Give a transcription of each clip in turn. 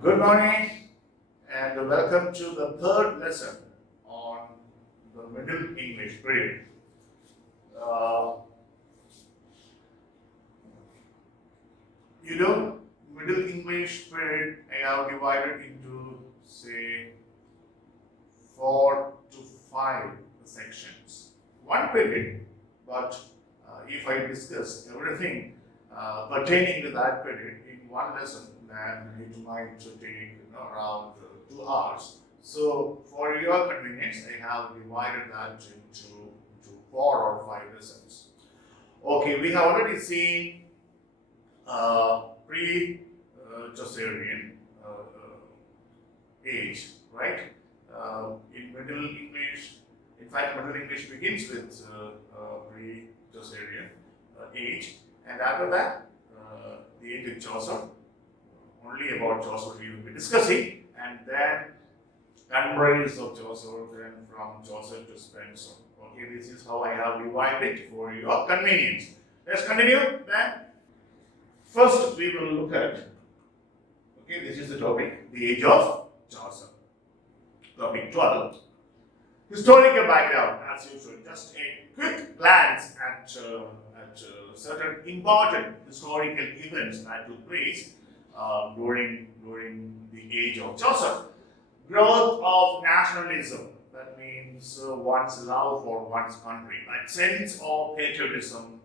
Good morning and welcome to the third lesson on the Middle English period. Uh, you know, Middle English period I have divided into say 4 to 5 sections. One period, but if I discuss everything pertaining to that period in one lesson, then it might take around 2 hours. So, for your convenience, I have divided that into 4 or 5 lessons. Okay, we have already seen pre-Chaucerian age, right? In Middle English, in fact, Middle English begins with pre-Chaucerian age, and after that, the age of Chaucer. Only about Chaucer we will be discussing, and then contemporaries of Chaucer, then from Chaucer to Spenser. Okay, this is how I have divided it for your convenience. Let's continue then. First, we will look at, okay, this is the topic, the age of Chaucer. Topic 12. Historical background, as usual. Just a quick glance at certain important historical events that took place during the age of Chaucer. Growth of nationalism, that means one's love for one's country, that sense of patriotism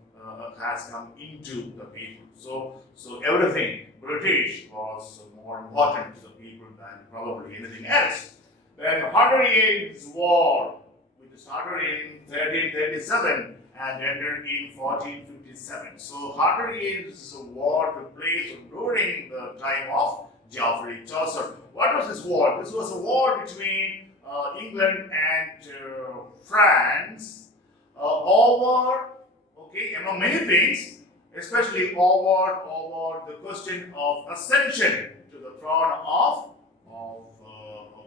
has come into the people. So everything British was more important to the people than probably anything else. Then 100 Years' War, which started in 1337 and ended in 1457. So 100 Years' War took place during the time of Geoffrey Chaucer. What was this war? This was a war between England and France over, okay, among many things, especially over the question of ascension to the throne of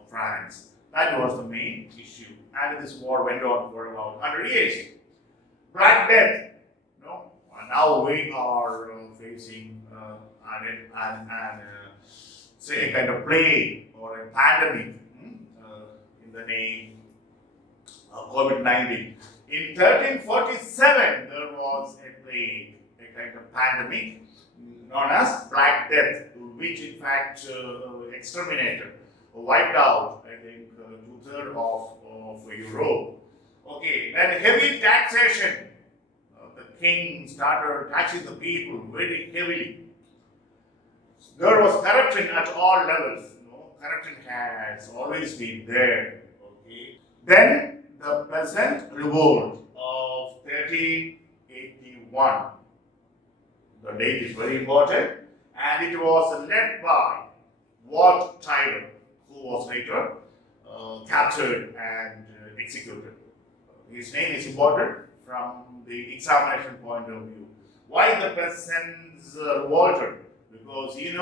France. That was the main issue. And this war went on for about 100 years. Black Death. No? Now we are facing say a kind of plague or a pandemic in the name of COVID-19. In 1347, there was a plague, a kind of pandemic known as Black Death, which in fact exterminated, wiped out, I think, 2/3 of Europe. Okay, then heavy taxation. The king started taxing the people very heavily. There was corruption at all levels. Corruption has always been there. Okay. Then the peasant revolt of 1381. The date is very important, and it was led by Wat Tyler, who was later captured and executed. His name is important from the examination point of view. Why the peasants revolted? Because there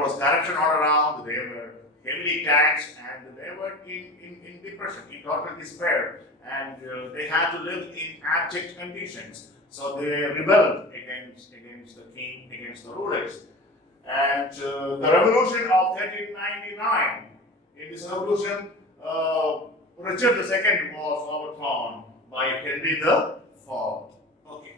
was corruption all around, they were heavily taxed, and they were in depression, in total despair, and they had to live in abject conditions. So they rebelled against the king, against the rulers. And the revolution of 1399, in this revolution, Richard II was overthrown by Henry IV. Okay.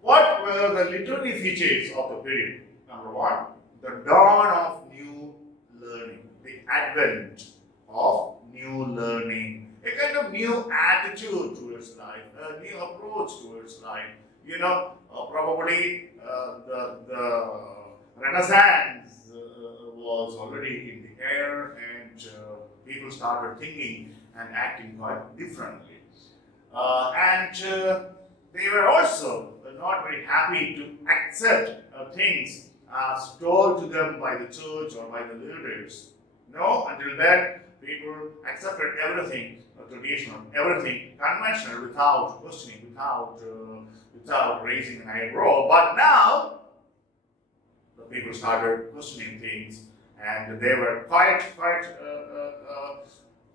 What were the literary features of the period? Number one, the dawn of new learning, the advent of new learning, a kind of new attitude towards life, a new approach towards life. Probably the Renaissance was already in the air, and people started thinking and acting quite differently. And they were also not very happy to accept things as told to them by the church or by the leaders. No, until then, people accepted everything traditional, everything conventional, without questioning, without raising an eyebrow. But now, the people started questioning things, and they were quite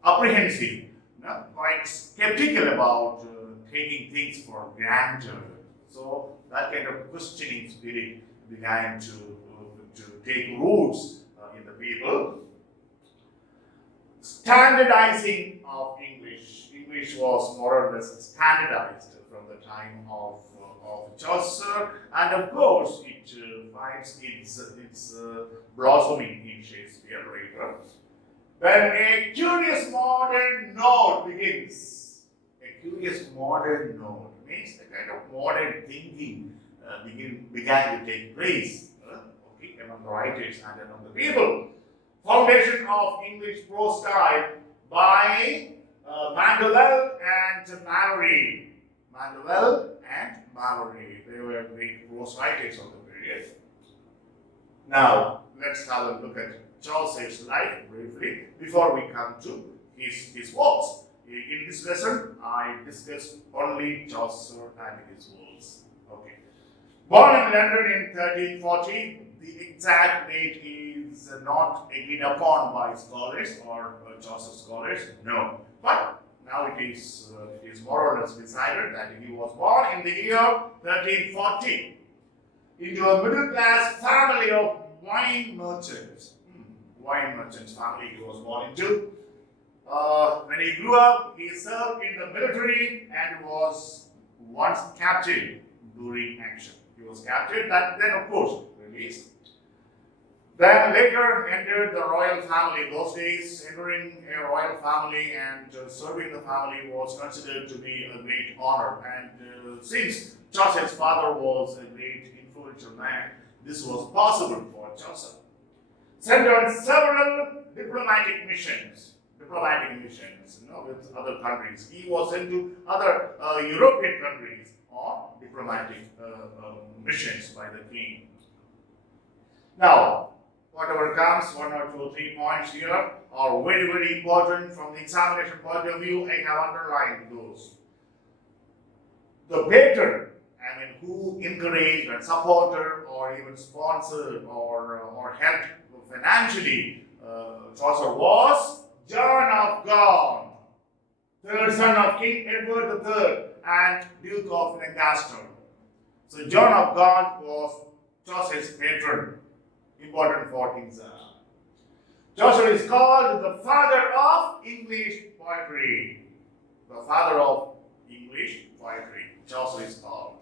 apprehensive, quite skeptical about taking things for granted. So that kind of questioning spirit began to take roots in the people. Standardizing of English. English was more or less standardized from the time of Chaucer, and of course it finds its blossoming in Shakespeare later. When a curious modern node begins, a curious modern node means a kind of modern thinking began to take place among the writers and among the people. Foundation of English prose style by Mandeville and Mallory. Mandeville and Mallory. They were great prose writers of the period. Now, let's have a look at Chaucer's life briefly before we come to his works. In this lesson, I discussed only Chaucer and his works. Okay. Born in London in 1340, the exact date is not agreed upon by scholars or Chaucer scholars, no. But now it is more or less decided that he was born in the year 1340 into a middle class family of wine merchants. Wine merchants family he was born into. When he grew up, he served in the military and was once captured during action. He was captured, then of course released. Then later entered the royal family. Those days, entering a royal family and serving the family was considered to be a great honor. And since Chaucer's father was a great influential man, this was possible for Chaucer. Sent on several diplomatic missions, with other countries. He was sent to other European countries on diplomatic missions by the king. Now, whatever comes, 1 or 2 or 3 points here are very, very important from the examination point of view. I have underlined those. The patron, who encouraged and supported or even sponsored or helped financially Chaucer was John of Gaunt, third son of King Edward III and Duke of Lancaster. So John of Gaunt was Chaucer's patron, important for his. Chaucer is called the father of English poetry. The father of English poetry, Chaucer is called.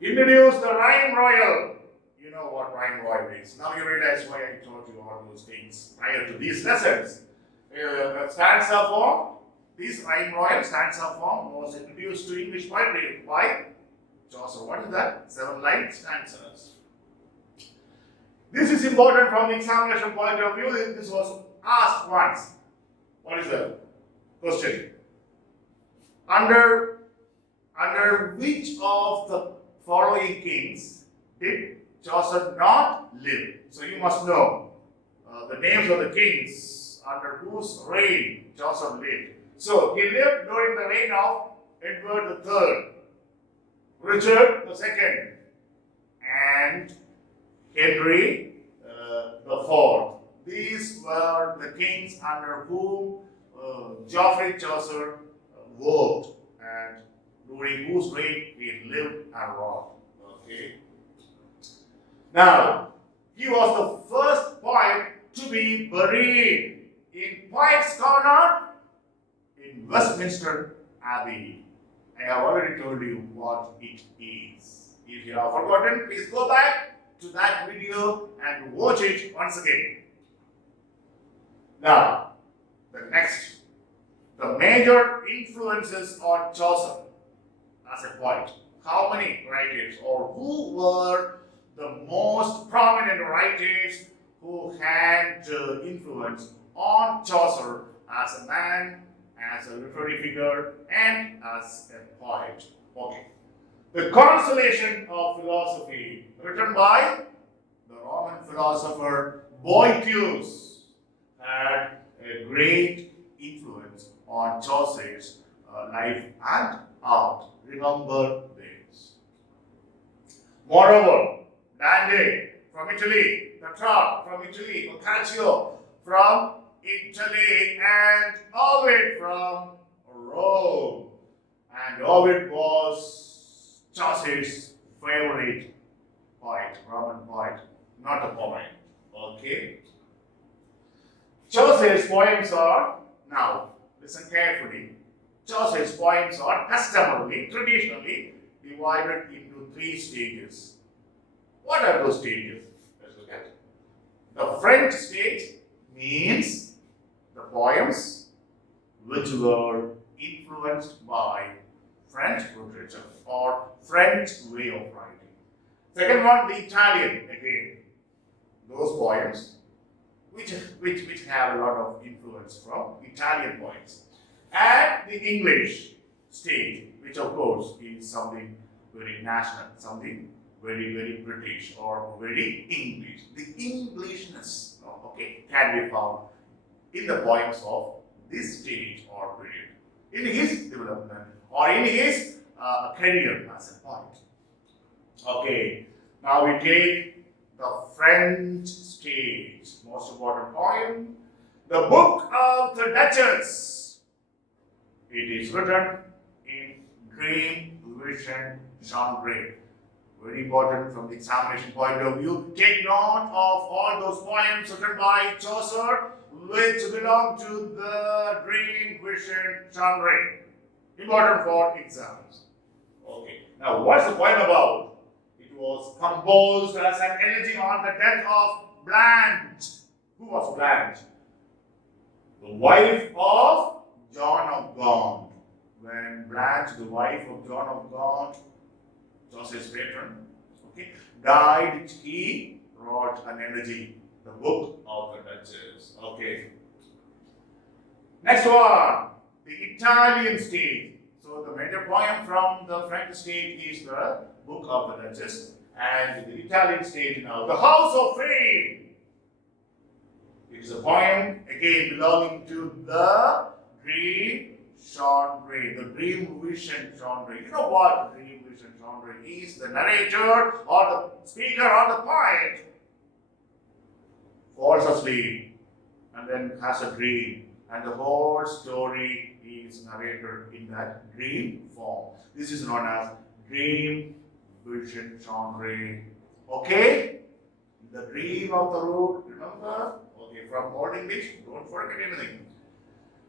Introduced the rhyme royal. You know what rhyme royal is. Now you realize why I taught you all those things prior to these lessons. Stanza form, this rhyme royal stanza form was introduced to English poetry by Chaucer. What is that? 7-line stanzas. This is important from the examination point of view. This was asked once. What is the question? Under which of the following kings did Chaucer not live? So you must know the names of the kings under whose reign Chaucer lived. So he lived during the reign of Edward III, Richard II, and Henry IV. These were the kings under whom Geoffrey Chaucer worked and during whose reign he lived and wrought. Okay. Now, he was the first poet to be buried in Poets' Corner in Westminster Abbey. I have already told you what it is. If you have forgotten, please go back to that video and watch it once again. Now, the major influences on Chaucer as a poet. How many writers or who were the most prominent writers who had influence on Chaucer as a man, as a literary figure, and as a poet? Okay. The Consolation of Philosophy, written by the Roman philosopher Boethius, had a great influence on Chaucer's life and art. Remember this. Moreover, Dante from Italy, Petrarch from Italy, Boccaccio from Italy, and Ovid from Rome. And Ovid was Chaucer's favorite poet, Roman poet, not a poet. Okay. Chaucer's poems are, now listen carefully, Chaucer's poems are customarily, traditionally divided into three stages. What are those stages? Let's look at it. The French stage means the poems which were influenced by French literature or French way of writing. Second one, the Italian, again, those poems which have a lot of influence from Italian poets. And the English stage, which of course is something very national, something very British or very English. The Englishness, okay, can be found in the poems of this stage or period, in his development or in his career as a poet. Okay, now we take the French stage, most important poem, the Book of the Duchess. It is written in dream vision genre. Very important from the examination point of view. Take note of all those poems written by Chaucer which belong to the dream vision genre. Important for exams. Okay. Now, what's the poem about? It was composed as an elegy on the death of Blanche. Who was Blanche? The wife of John of Gaunt. When Blanche, the wife of John of Gaunt, Chaucer's patron, okay, died, he wrote an elegy, the Book of the Duchess. Okay. Next one, the Italian stage. So the major poem from the French stage is the Book of the Duchess, and the Italian stage now, the House of Fame. It is a poem again belonging to the dream genre, the dream vision genre. You know what the dream vision genre is? The narrator or the speaker or the poet falls asleep and then has a dream, and the whole story is narrated in that dream form. This is known as dream vision genre. Okay? The dream of the road, remember? Okay, from Old English, don't forget anything.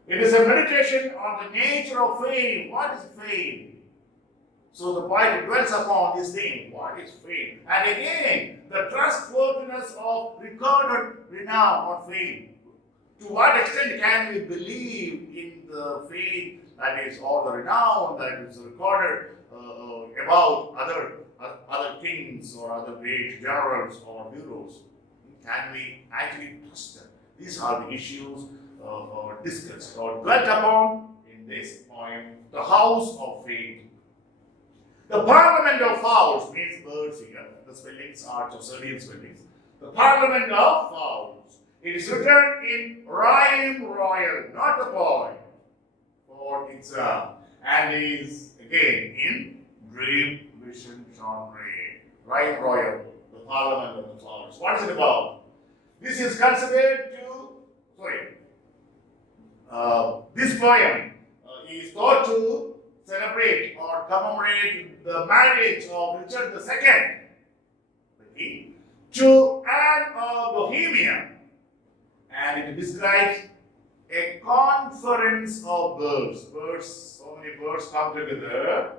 It is a meditation on the nature of fame. What is fame? So the poet dwells upon this thing. What is fame? And again, the trustworthiness of recorded renown or fame. To what extent can we believe in the fame that is, or the renown that is recorded about other kings or other great generals or heroes? Can we actually trust them? These are the issues discussed or dwelt upon in this poem, The House of Fame. The Parliament of Fowls means birds here. The spellings are Chaucerian spellings. The Parliament of Fowls. It is written in rhyme royal, not a poem, for exam, and is again in dream vision genre. Rhyme royal, the Parliament of the Fowls. What is it about? This is considered this poem is thought to celebrate or commemorate the marriage of Richard II, the king, to Anne of Bohemia, and it describes a conference of birds. So many birds come together,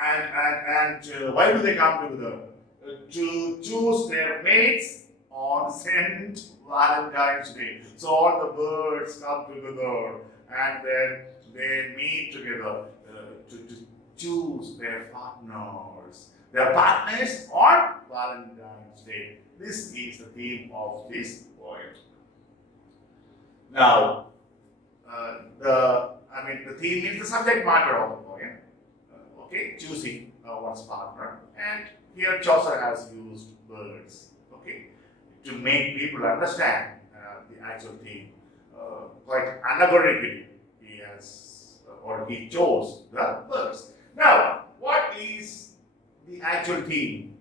and why do they come together? To choose their mates on St. Valentine's Day. So all the birds come together and then they meet together to choose their partners. Their partners on Valentine's Day. This is the theme of this poem. Now, the theme is the subject matter of the poem. Okay, choosing one's partner. And here Chaucer has used birds. Okay, to make people understand the actual theme quite allegorically. He chose the birds. Now, what is the actual theme?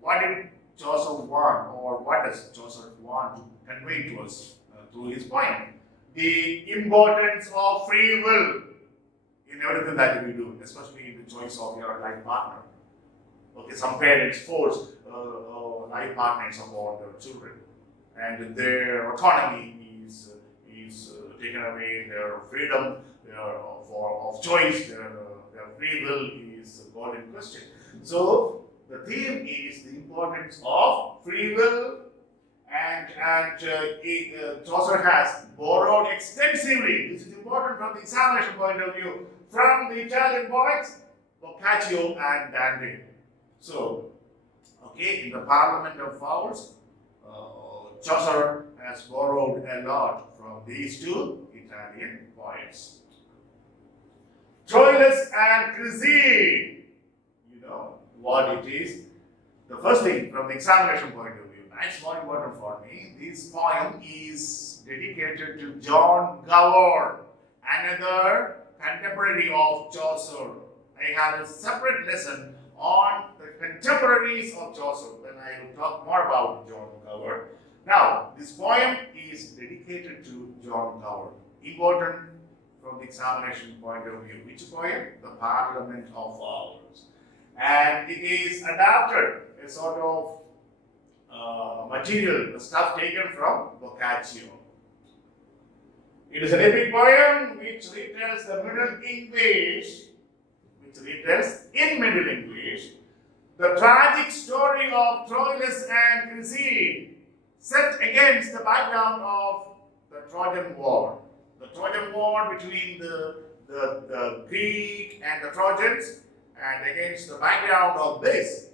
What did Chaucer want, or what does Chaucer want to convey to us through his poem? The importance of free will in everything that we do, especially in the choice of your life partner. Okay, some parents force life partners upon their children, and their autonomy is taken away. Their freedom, of choice, their free will is called in question. So the theme is the importance of free will, and Chaucer has borrowed extensively. This is important from the examination point of view from the Italian poets Boccaccio and Dante. So, okay, in the Parliament of Fowls, Chaucer has borrowed a lot from these two Italian poets. Troilus and Cresside. You know what it is. The first thing from the examination point of view, that's more important for me. This poem is dedicated to John Gower, another contemporary of Chaucer. I have a separate lesson on the contemporaries of Chaucer. Then I will talk more about John Gower. Now, this poem is dedicated to John Gower. Important from the examination point of view. Which poem? The Parliament of Fowls. And it is adapted, a sort of material, the stuff taken from Boccaccio. It is an epic poem which retells the Middle English, the tragic story of Troilus and Cresside, set against the background of the Trojan War. The Trojan War between the Greek and the Trojans, and against the background of this,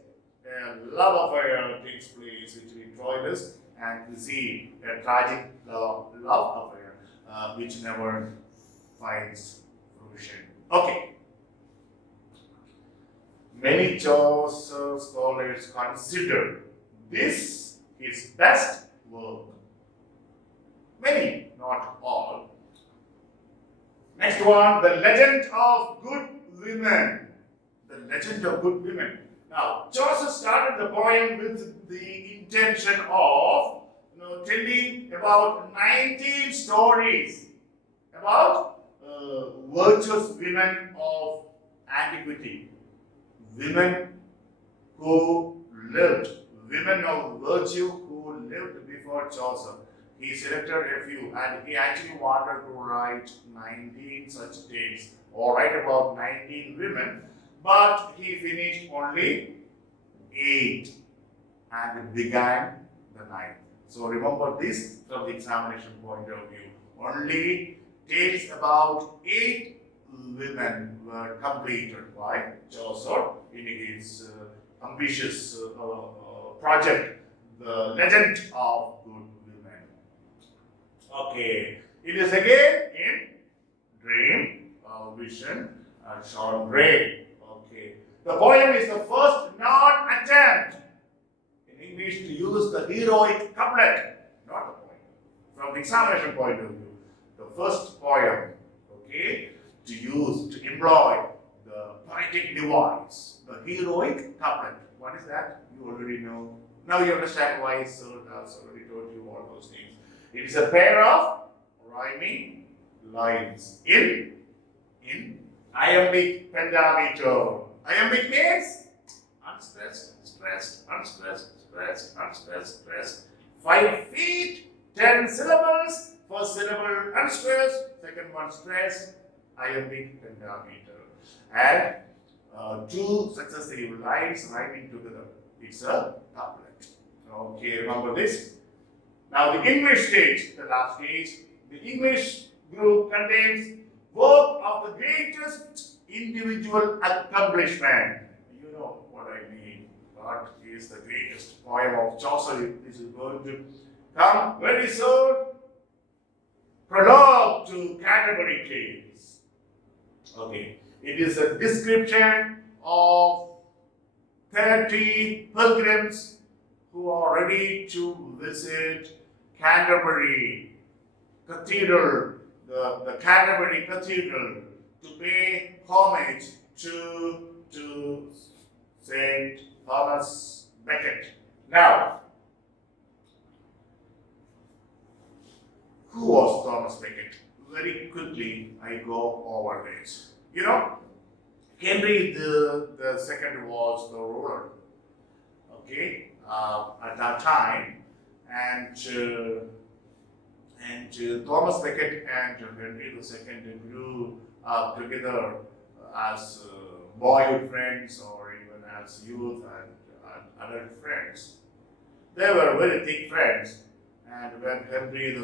a love affair takes place between Troilus and Cresside, a tragic love affair which never finds fruition. Okay. Many Chaucer scholars consider this his best work. Many, not all. Next one, the legend of good women. The legend of good women. Now, Chaucer started the poem with the intention of telling about 19 stories about virtuous women of antiquity. Women who lived, women of virtue who lived before Chaucer. He selected a few, and he actually wanted to write 19 such tales, or write about 19 women, but he finished only 8 and began the 9th. So remember this from the examination point of view. Only tales about 8 women were completed by Chaucer in his ambitious project, The Legend of Good Women. Okay, it is again in dream, vision, and short brain. Okay, the poem is the first non-attempt in English to use the heroic couplet, not the poem. From the examination point of view, the first poem, okay, to employ the poetic device, the heroic couplet. What is that? You already know. Now you understand why Sir has already told you all those things. It is a pair of rhyming lines in iambic pentameter. Iambic means unstressed, stressed, unstressed, stressed, unstressed, stressed. 5 feet, 10 syllables. First syllable unstressed, second one stressed. Iambic pentameter, and 2 successive lines rhyming together. It's a couplet. Okay, remember this. Now the English stage, the last stage, the English group contains work of the greatest individual accomplishment. You know what I mean. What is the greatest poem of Chaucer? This is going to come very soon. Prologue to Canterbury Tales. Okay, it is a description of 30 pilgrims who are ready to visit Canterbury Cathedral, the Canterbury Cathedral, to pay homage to Saint Thomas Becket. Now, who was Thomas Becket? Very quickly, I go over this. You know, Henry the second was the ruler, okay, at that time, and Thomas Becket and Henry the second grew up together as boyhood friends or even as youth and adult friends. They were very thick friends, and when Henry II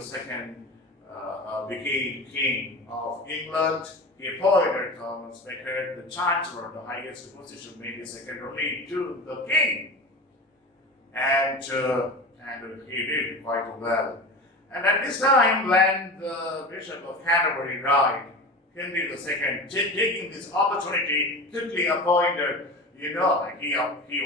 became king of England, he appointed Thomas Becket the Chancellor, the highest position, maybe second only to the king, and he did quite well. And at this time, when the Bishop of Canterbury died, Henry II, taking this opportunity, quickly appointed, like he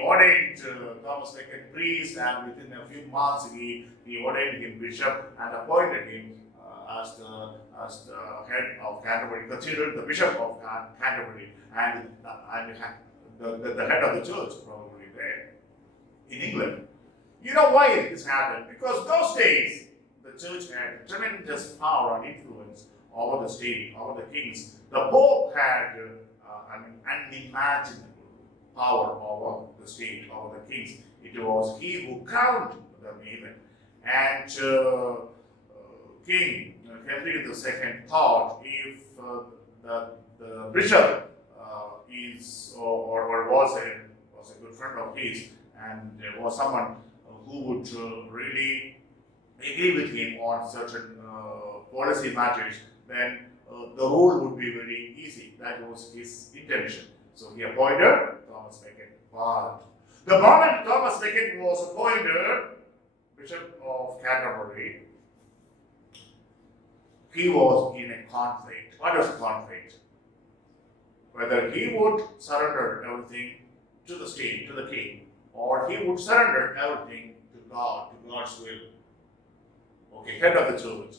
ordained Thomas Becket priest, and within a few months he ordained him bishop and appointed him as the head of Canterbury Cathedral, the bishop of Canterbury, and the head of the church probably there in England. You know why this happened? Because those days the church had tremendous power and influence over the state, over the kings. The Pope had unimaginable power over the state, over the kings. It was he who crowned them even. And King Henry II thought if the bishop is or was a good friend of his, and there was someone who would really agree with him on certain policy matters, then the rule would be very easy. That was his intention. So he appointed Thomas Becket. But the moment Thomas Becket was appointed Bishop of Canterbury, he was in a conflict. What was conflict? Whether he would surrender everything to the state, to the king, or he would surrender everything to God, to God's will. Okay, head of the church.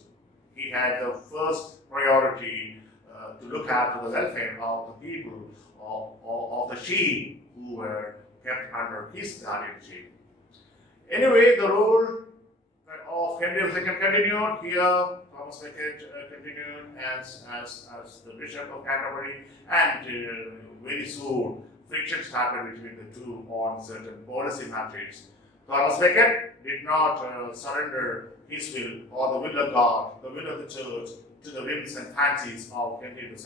He had the first priority to look after the welfare of the people, of the sheep who were kept under his guardianship. Anyway, the role of Henry II continued. Here, Thomas Becket continued as the Bishop of Canterbury, and very soon friction started between the two on certain policy matters. Thomas Becket did not surrender his will or the will of God, the will of the church, to the whims and fancies of Henry II.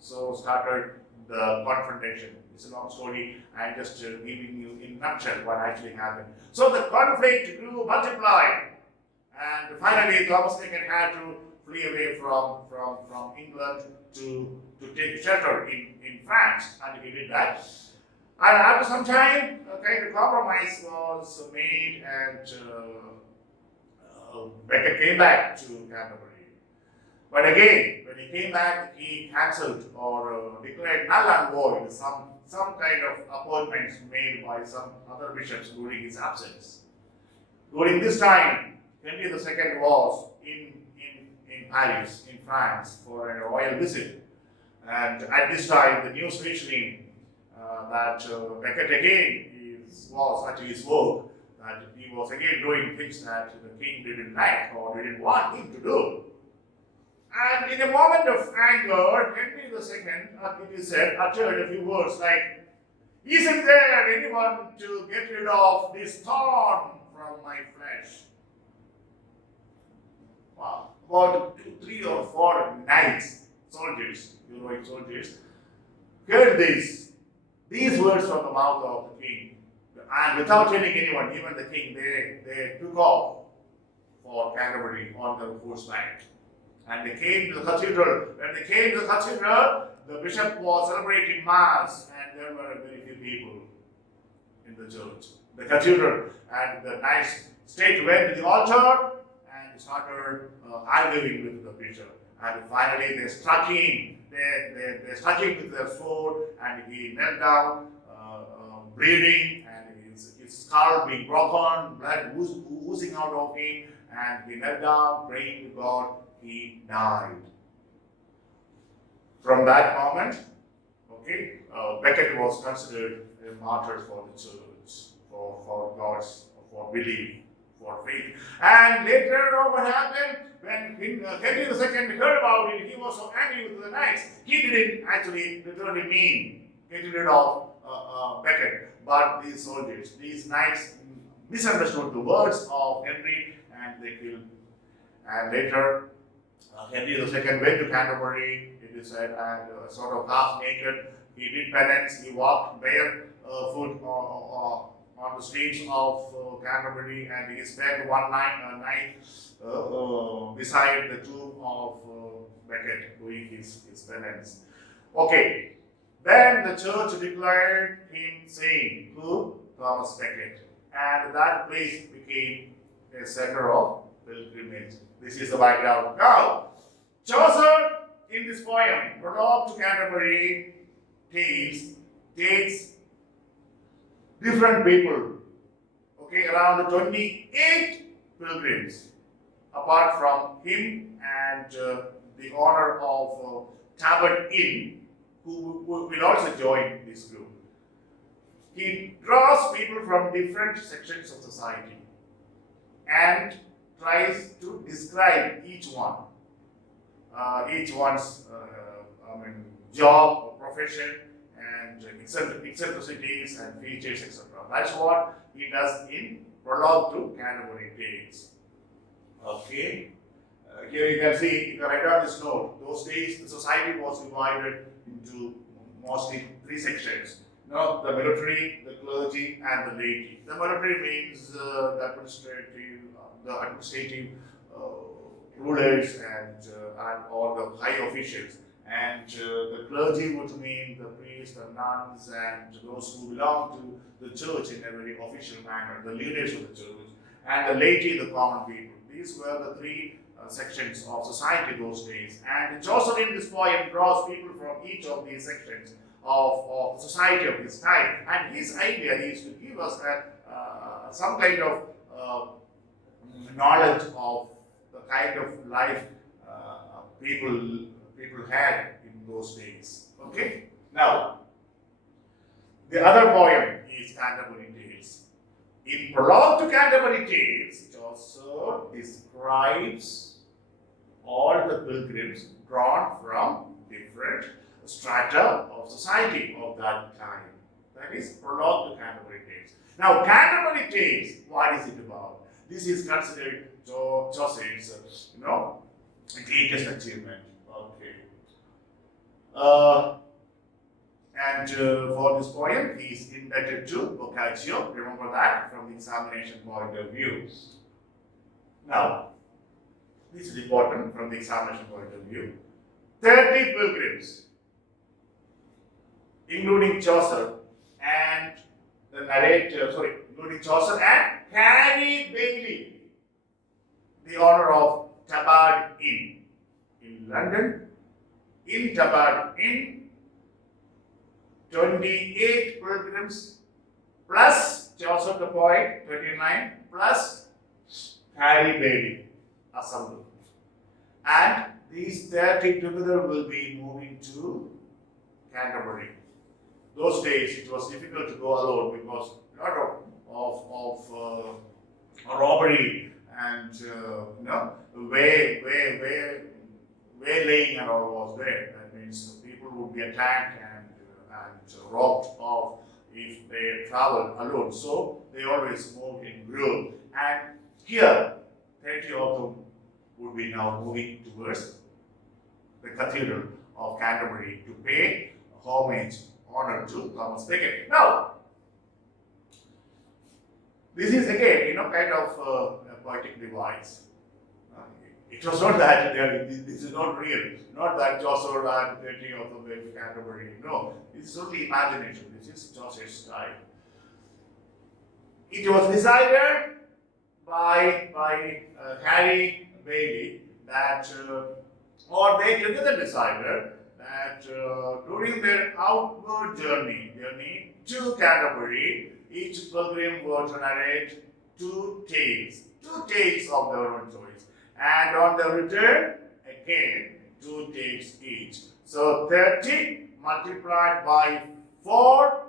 So started the confrontation. It's a long story. I'm just giving you in a nutshell what actually happened. So the conflict grew, multiplied, and finally Thomas Becket had to flee away from England to take shelter in France, and he did that. And after some time, the compromise was made, and Becket came back to Canterbury. But again, when he came back, he cancelled or declared null and void some kind of appointments made by some other bishops during his absence. During this time, Henry II was in Paris, in France, for a royal visit. And at this time, the news reached him that Becket again was at his work, that he was again doing things that the king didn't like or didn't want him to do. And in a moment of anger, Henry II, it is said, uttered a few words like, "Isn't there anyone to get rid of this thorn from my flesh?" Wow. About 3 or 4 knights, soldiers, heroic soldiers, heard these words from the mouth of the king. And without telling anyone, even the king, they took off for Canterbury on the horseback. And they came to the cathedral. When they came to the cathedral, the bishop was celebrating Mass, and there were very few people in the church. The cathedral, and the knights straight went to the altar and started arguing with the bishop. And finally they struck him. They struck him with their sword, and he knelt down, bleeding, and his skull being broken, blood oozing out of him, and he knelt down, praying to God. He died. From that moment, Becket was considered a martyr for the church, for God's, for belief, for faith. And later on, what happened? When Henry II heard about it, he was so angry with the knights. He didn't actually literally mean getting rid of Becket. But these soldiers, these knights, misunderstood the words of Henry and they killed. And later, Henry II went to Canterbury, it is said, and sort of half naked. He did penance, he walked barefoot on the streets of Canterbury, and he spent one night beside the tomb of Becket doing his penance. Okay, then the church declared him saint, who? Thomas Becket, and that place became a center of pilgrimage. This is the background. Now, Chaucer in this poem, Prologue to Canterbury Tales, takes different people, okay, around 28 pilgrims, apart from him and the owner of Tabard Inn, who will also join this group. He draws people from different sections of society and tries to describe each one, each one's job or profession and eccentricities and features, etc. That's what he does in Prologue to Canterbury Tales. Okay. Here you can see, if you write down this note, those days the society was divided into mostly three sections. Now, the military, the clergy, and the laity. The military means the administrative rulers and all the high officials. And the clergy would mean the priests, the nuns, and those who belong to the church in a very official manner, the leaders of the church, and the laity, the common people. These were the three sections of society those days. And Chaucer in this poem draws people from each of these sections of society of his time. And his idea is to give us some kind of knowledge of the kind of life people had in those days. Okay? Now, the other poem is Canterbury Tales. In Prologue to Canterbury Tales, Chaucer describes all the pilgrims drawn from different strata of society of that time. That is Prologue to Canterbury Tales. Now, Canterbury Tales, what is it about? This is considered Chaucer's, greatest achievement. Okay. And for this poem, he is indebted to Boccaccio. Remember that from the examination point of view. Now, this is important from the examination point of view. 30 pilgrims, including Chaucer and the narrator, including Chaucer and Harry Bailey, the owner of Tabard Inn in London. In Tabard Inn, 28 pilgrims plus Chaucer the poet, 29, plus Harry Bailey assembled. And these 30 together will be moving to Canterbury. Those days it was difficult to go alone because a lot of robbery and waylaying and all was there. That means people would be attacked and robbed off if they traveled alone. So they always moved in group. And here, 30 of them would be now moving towards the Cathedral of Canterbury to pay homage, honor to Thomas Becket. Now, this is again, kind of a poetic device. It was not that this is not real, not that Chaucer had 30 of them went to Canterbury. No, it's only imagination. This is Chaucer's style. It was decided by Harry Bailey that, or they together decided that during their outward journey to Canterbury, each pilgrim were to narrate two tales of their own choice. And on the return, again, 2 tales each. So 30 multiplied by 4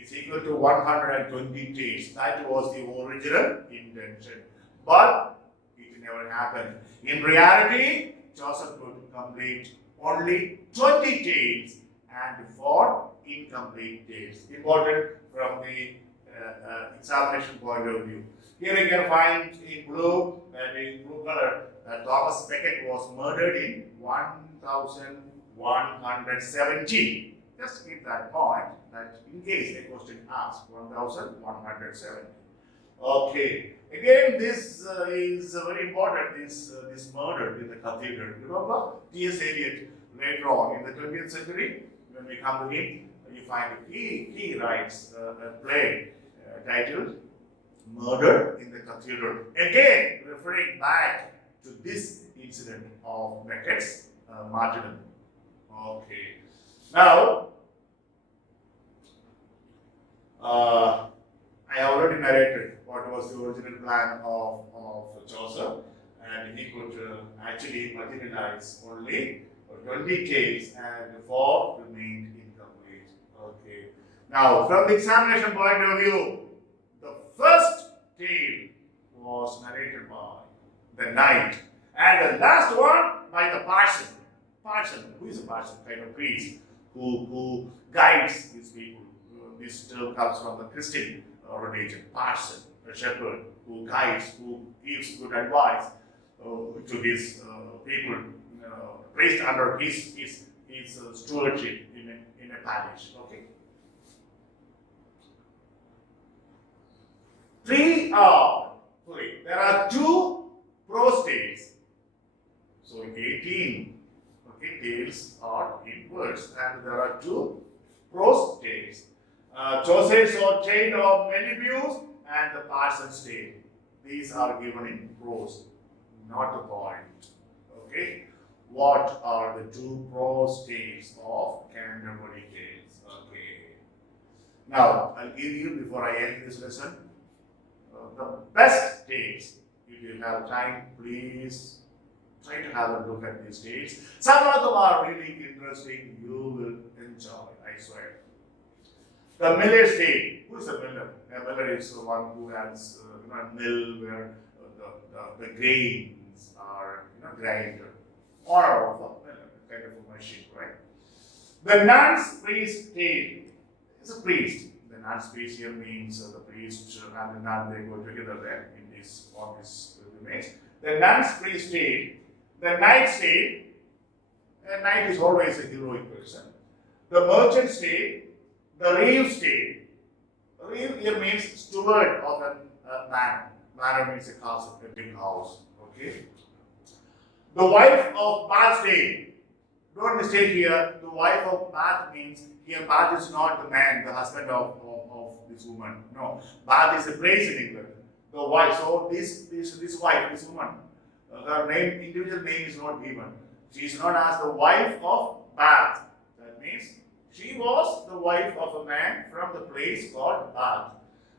is equal to 120 tales. That was the original intention. But it never happened. In reality, Chaucer could complete only 20 tales, and for incomplete tales. Important from the examination point of view. Here you can find in blue and in blue color that Thomas Becket was murdered in 1170. Just keep that point that in case a question asked 1170. Okay. Again, this is very important. This murder in the cathedral. Remember T.S. Eliot later on in the 20th century. When we come to him, you find he writes a play titled "Murder in the Cathedral." Again, referring back to this incident of Beckett's martyrdom. Okay. Now, I have already narrated what was the original plan of Chaucer, and he could actually materialize only 20 tales and 4 remained incomplete. Okay. Now, from the examination point of view, the first tale was narrated by the knight, and the last one by the parson. Parson, who is a parson? Kind of priest who guides these people. This term comes from the Christian religion. Parson, a shepherd who guides, who gives good advice to his people, placed under his stewardship in a parish. Okay. There are 2 prose tales. So 18 tales are in verse, and there are 2 prose tales. Chaucer's chain of many views and the parson's tale. These are given in prose, not a point. Okay. What are the 2 prose tales of Canterbury Tales? Okay. Now, I'll give you, before I end this lesson, the best tales. If you have time, please try to have a look at these tales. Some of them are really interesting. You will enjoy, I swear. The miller's tale. Who is a miller? A miller is one who has a mill where the grains are ground. Or of a kind of a machine, right? The nun's priest tale. It's a priest. The nun's priest here means the priest and the nun, they go together there on this image. The nun's priest tale. The knight's tale. A knight is always a heroic person. The merchant's tale. The reeve's tale. Reeve here means steward of a manor. Manor means a castle, a big house. Okay. The wife of Bath's tale. Don't mistake here. The wife of Bath means here Bath is not the man, the husband of this woman. No. Bath is a place in England. The wife. So this wife, this woman, her name, individual name is not given. She is known as the wife of Bath. That means she was the wife of a man from the place called Bath.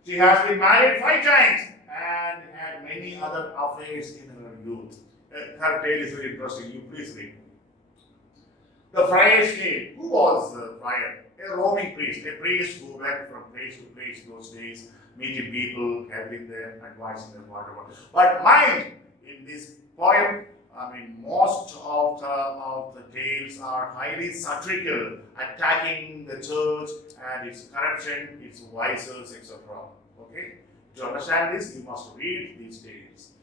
She has been married 5 times and had many other affairs in her youth. Her tale is very interesting. You please read. The friar's tale. Who was the friar? A roaming priest. A priest who went from place to place those days, meeting people, helping them, advising them, whatever. But mind, in this poem, most of the tales are highly satirical, attacking the church and its corruption, its vices, etc. Okay? To understand this, you must read these tales.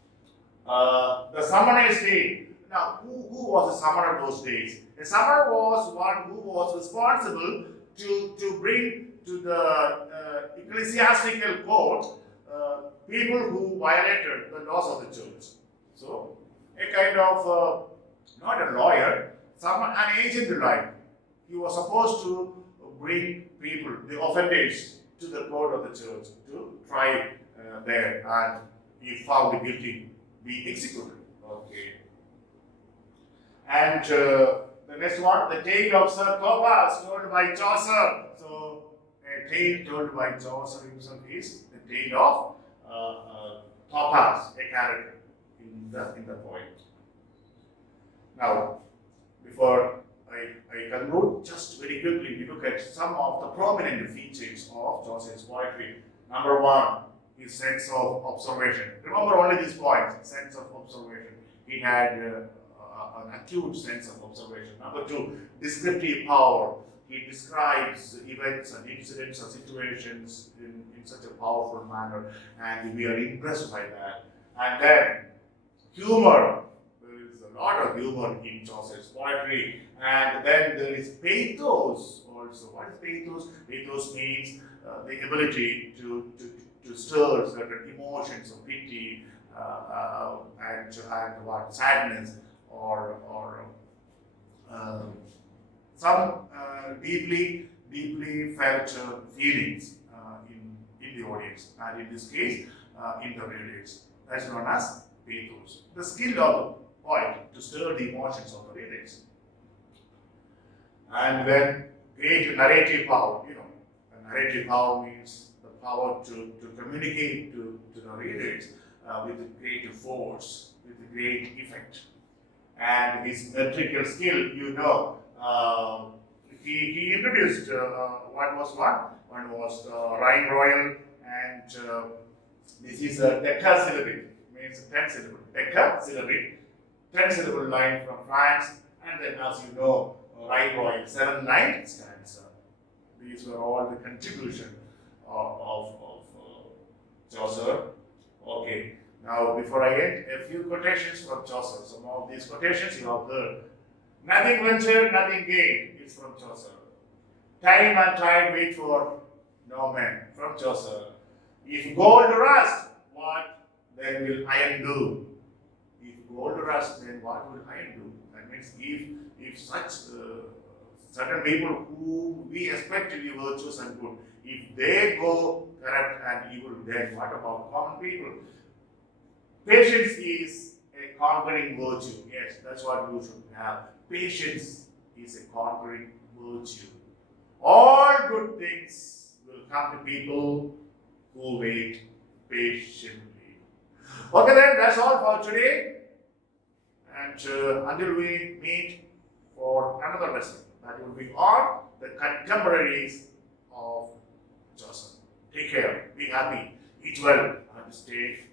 The summoner's tale. Now, who was a summoner those days? A summoner was one who was responsible to bring to the ecclesiastical court people who violated the laws of the church. So, a kind of, not a lawyer, an agent like. He was supposed to bring people, the offenders, to the court of the church to try there, and if found guilty, be executed. Okay. And the next one, the tale of Sir Thopas, told by Chaucer. So, a tale told by Chaucer himself is the tale of Thopas, a character in the poem. Now, before I conclude, just very quickly, we look at some of the prominent features of Chaucer's poetry. Number 1, his sense of observation. Remember only these points, sense of observation. He had an acute sense of observation. Number 2, descriptive power. he describes events and incidents and situations in such a powerful manner, and we are impressed by that. And then humor. There is a lot of humor in Chaucer's poetry. And then there is pathos also. What is pathos? Pathos means the ability to stir certain emotions of pity and what sadness or some deeply felt feelings in the audience, and in this case, in the Laureates. That's known as pathos. The skill of the poet to stir the emotions of the Laureates. And then great narrative power. The narrative power means the power to communicate to the Laureates with great force, with great effect. And his metrical skill, he introduced one was rhyme royal, and this is a decasyllabic, means 10 syllable. Decasyllabic, 10 syllable line from France, and then as you know, rhyme royal, 7-line stanza. These were all the contribution of Chaucer. Okay. Now, before I end, a few quotations from Chaucer. Some of these quotations you have heard. Nothing ventured, nothing gained is from Chaucer. Time and tide wait for no man, from Chaucer. If gold rust, what then will iron do? If gold rust, then what will iron do? That means if such certain people who we expect to be virtuous and good, if they go corrupt and evil, then what about common people? Patience is a conquering virtue. Yes, that's what you should have. Patience is a conquering virtue. All good things will come to people who wait patiently. Okay, then that's all for today. And until we meet for another lesson, that will be on the contemporaries of Chaucer. Take care, be happy, eat well, and stay